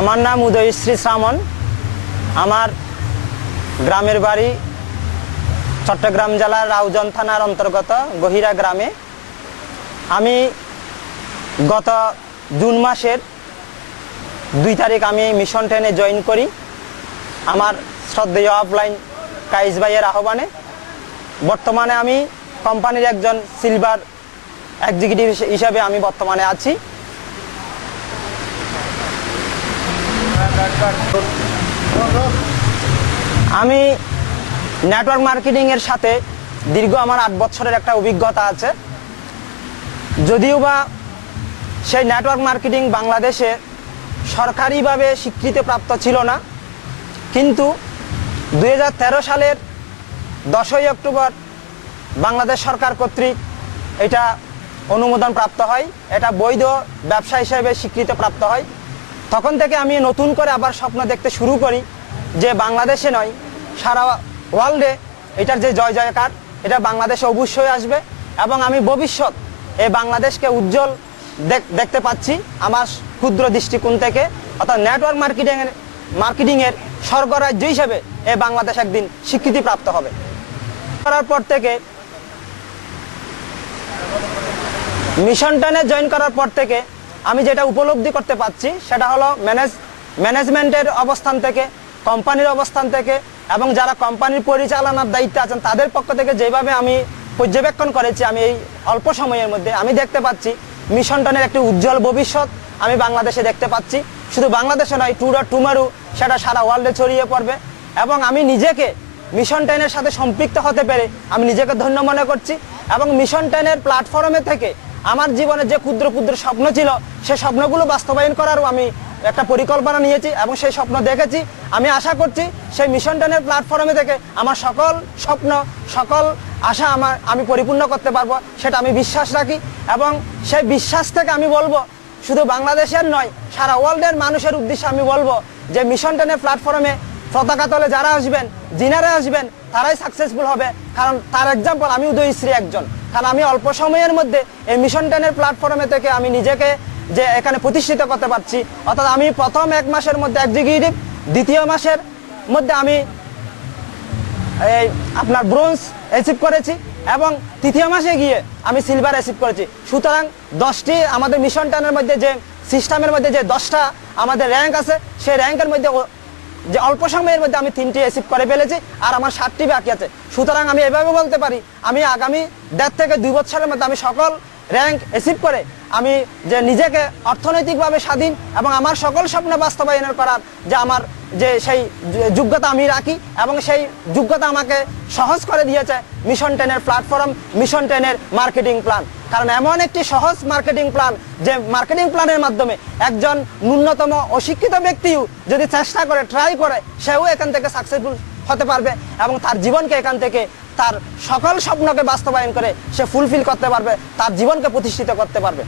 আমার নাম উদয়শ্রী শ্রামণ। আমার গ্রামের বাড়ি চট্টগ্রাম জেলার রাউজান থানার অন্তর্গত গহিরা গ্রামে। আমি গত জুন মাসের 2 তারিখ আমি মিশন 10-এ জয়েন করি আমার শ্রদ্ধেয় অফলাইন কাইস ভাইয়ের আহ্বানে। বর্তমানে আমি কোম্পানির একজন সিলভার এক্সিকিউটিভ হিসাবে আমি বর্তমানে আছি। আমি নেটওয়ার্ক মার্কেটিংয়ের সাথে দীর্ঘ আমার 8 বছরের একটা অভিজ্ঞতা আছে। যদিও বা সেই নেটওয়ার্ক মার্কেটিং বাংলাদেশে সরকারিভাবে স্বীকৃতিপ্রাপ্ত ছিল না, কিন্তু 2013 সালের 10ই অক্টোবর বাংলাদেশ সরকার কর্তৃক এটা অনুমোদন প্রাপ্ত হয়, এটা বৈধ ব্যবসা হিসেবে স্বীকৃতিপ্রাপ্ত হয়। তখন থেকে আমি নতুন করে আবার স্বপ্ন দেখতে শুরু করি যে বাংলাদেশে নয়, সারা ওয়ার্ল্ডে এটার যে জয় জয়কার এটা বাংলাদেশে অবশ্যই আসবে। এবং আমি ভবিষ্যৎ এই বাংলাদেশকে উজ্জ্বল দেখতে পাচ্ছি আমার ক্ষুদ্র দৃষ্টিকোণ থেকে, অর্থাৎ নেটওয়ার্ক মার্কেটিংয়ের স্বর্গরাজ্য হিসেবে এই বাংলাদেশ একদিন স্বীকৃতিপ্রাপ্ত হবে। করার পর থেকে মিশন 10-এ জয়েন করার পর থেকে আমি যেটা উপলব্ধি করতে পারছি সেটা হলো ম্যানেজমেন্টের অবস্থান থেকে, কোম্পানির অবস্থান থেকে এবং যারা কোম্পানির পরিচালনার দায়িত্বে আছেন তাদের পক্ষ থেকে যেভাবে আমি পর্যবেক্ষণ করেছি, আমি এই অল্প সময়ের মধ্যে আমি দেখতে পাচ্ছি মিশন 10-এর একটি উজ্জ্বল ভবিষ্যৎ আমি বাংলাদেশে দেখতে পাচ্ছি। শুধু বাংলাদেশে নয়, টুমারো সেটা সারা ওয়ার্ল্ডে ছড়িয়ে পড়বে। এবং আমি নিজেকে মিশন 10-এর সাথে সম্পৃক্ত হতে পেরে আমি নিজেকে ধন্য মনে করছি। এবং মিশন 10-এর প্ল্যাটফর্মে থেকে আমার জীবনে যে ক্ষুদ্র ক্ষুদ্র স্বপ্ন ছিল সেই স্বপ্নগুলো বাস্তবায়ন করারও আমি একটা পরিকল্পনা নিয়েছি এবং সেই স্বপ্ন দেখেছি। আমি আশা করছি সেই মিশন 10-এর প্ল্যাটফর্মে থেকে আমার সকল স্বপ্ন, সকল আশা আমি পরিপূর্ণ করতে পারবো, সেটা আমি বিশ্বাস রাখি। এবং সেই বিশ্বাস থেকে আমি বলবো, শুধু বাংলাদেশের নয়, সারা ওয়ার্ল্ডের মানুষের উদ্দেশ্যে আমি বলবো যে মিশন 10-এর প্ল্যাটফর্মে পতাকা তলে যারা আসবেন, যিনারা আসবেন, তারাই সাকসেসফুল হবে। কারণ তার এক্সাম্পল আমি উদয়শ্রী একজন। কারণ আমি অল্প সময়ের মধ্যে এই মিশন 10-এর প্ল্যাটফর্মে থেকে আমি নিজেকে যে এখানে প্রতিষ্ঠিত করতে পারছি, অর্থাৎ আমি প্রথম 1 মাসের মধ্যে এক্সিকিউটিভ, দ্বিতীয় মাসের মধ্যে আমি আপনার ব্রোঞ্জ অ্যাচিভ করেছি এবং তৃতীয় মাসে গিয়ে আমি সিলভার অ্যাচিভ করেছি। সুতরাং 10টি আমাদের মিশন 10-এর মধ্যে যে সিস্টেমের মধ্যে যে 10টা আমাদের র্যাঙ্ক আছে, সেই র্যাঙ্কের মধ্যে যে অল্প সময়ের মধ্যে আমি 3টি অ্যাচিভ করে ফেলেছি আর আমার 7টি বাকি আছে। সুতরাং আমি এভাবে বলতে পারি আমি আগামী 1.5 থেকে 2 বছরের মধ্যে আমি সকল র্যাঙ্ক অ্যাচিভ করে আমি যে নিজেকে অর্থনৈতিকভাবে স্বাধীন এবং আমার সকল স্বপ্ন বাস্তবায়নের করার যে আমার যে সেই যোগ্যতা আমি রাখি এবং সেই যোগ্যতা আমাকে সহজ করে দিয়েছে মিশন 10-এর প্ল্যাটফর্ম, মিশন 10-এর মার্কেটিং প্ল্যান। কারণ এমন একটি সহজ মার্কেটিং প্ল্যান যে মার্কেটিং প্ল্যানের মাধ্যমে একজন ন্যূনতম অশিক্ষিত ব্যক্তিও যদি চেষ্টা করে, ট্রাই করে, সেও এখান থেকে সাকসেসফুল হতে পারবে এবং তার জীবনকে এখান থেকে তার সকল স্বপ্নকে বাস্তবায়ন করে সে ফুলফিল করতে পারবে, তার জীবনকে প্রতিষ্ঠিত করতে পারবে।